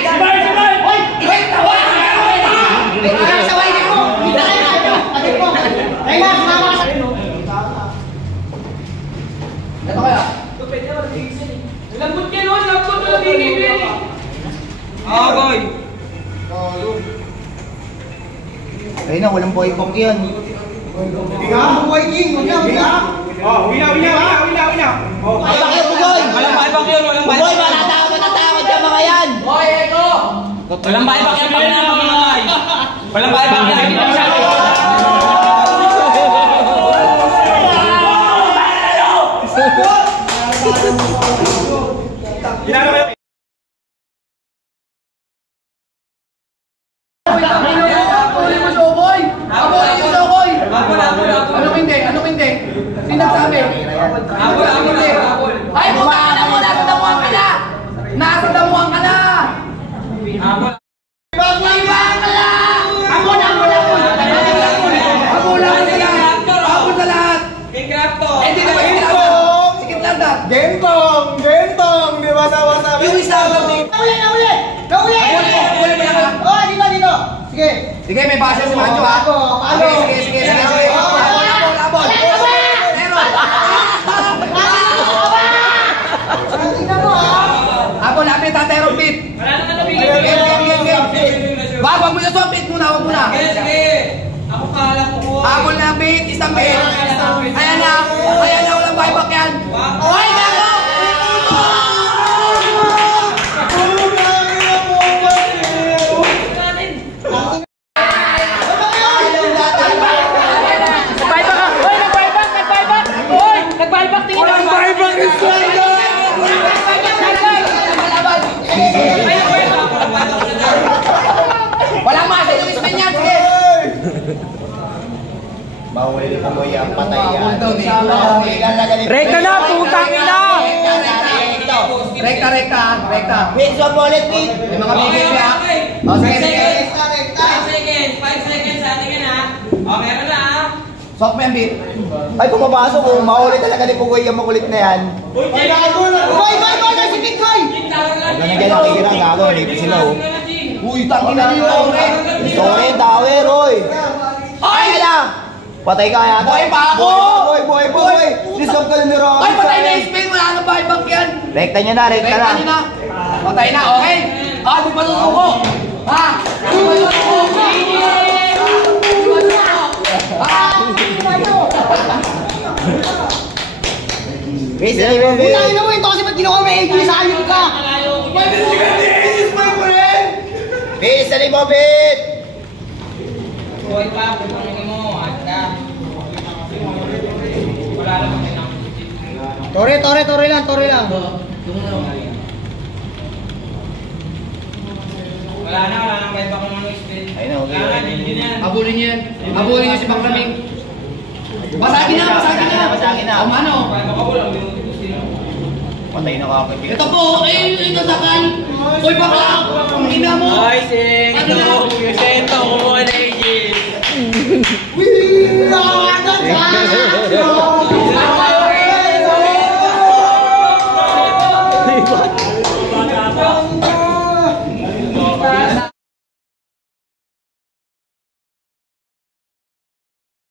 Sabay! Hoy! Wait! Tawa! Sabay din mo! Kita kayo na! Atin mo! Kaya na! Sumama ka sa... Ito kaya? Lupit na, mag-iisin eh. Lambot yan o! Lambot na nabigibin eh! Boy! Ayun na, walang boy pong yan. Hindi nga, boy king! Huwag na! Oh, wina. Ay, bakit Bugoy? Walang baibak yun, walang baibak. Bugoy, matatakot yan mga yan. Boy, Eko! Walang baibak yan, pag nanamamatay. Walang baibak yan. Anong hindi? Sino nagsabi? Habol. Ay, puta ka na mo! Nasa damuhan ka na! Nasa damuhan ka na! Habol. Ibang ka na! Habol sa lahat! Hindi naman yung lahat! Sikit lang na! Gentong! Di ba sabi? Yung isa! Nauli! Huli mo lang! Oh, dito! Sige! Sige, may basa si Mancho ha! Paano? Sige! Habol! Tingnan mo ha! Habol namin taterong beat! Wala naman nabigay. Game! Wag mo na beat muna! Sige. Ako kala ko. Habol na beat! Isang beat! Ayan na! Walang buyback yan! Hoy, gago! Nag-buyback tingin mo! Buyback is Walang masa yung spin yan! Sige! Bawal na mo yan, patay yan. Rekta na! Putang ina! Rekta! Wait, so bullet beat. May mga bigay pa! O, sige! 5 seconds sa atin ha. O, meron na ha. Soft mo yan, beat! Ay, pumapasok ko. Mahuli talaga ni Bugoy yung makulit na yan. Boy! Si Bitcoin! Ganyan ang tira, gago. Hindi sila oh. Uy, tangina niyo yung Tore! Sorry, tower, oy. Ay, ala! Patay ka yata. Buhay pa ako! Boy! Discount ka lang ni Rocky. Ay, patay na yung spin! Wala nang buyback yan! Rekta nyo na, rekta Rekta na. nyo na! Patay na, okay? Di pa susuko! Ha? Di pa susuko! Wait, sige. Putangin na mo ito kasi ba't ginawa may AJ sa ayun ka? Bis, dali mo, Bit! Buhay pa, pupunin mo. Ata. Wala naman kailangan. Tore lang. Wala nang baibak kung ano spin. Ayun na, okay. Kailangan din yan. Habulin nyo yan! Habulin nyo si Baklaming! Basagin na! O, mano? Baibak ako lang, minuto sino. Patay na kakapit. Ito po! Ito sakal! Uy, bakla! Ang ina mo! Ay, sing! Ito! Yung sento! Kumuha na yung Uy,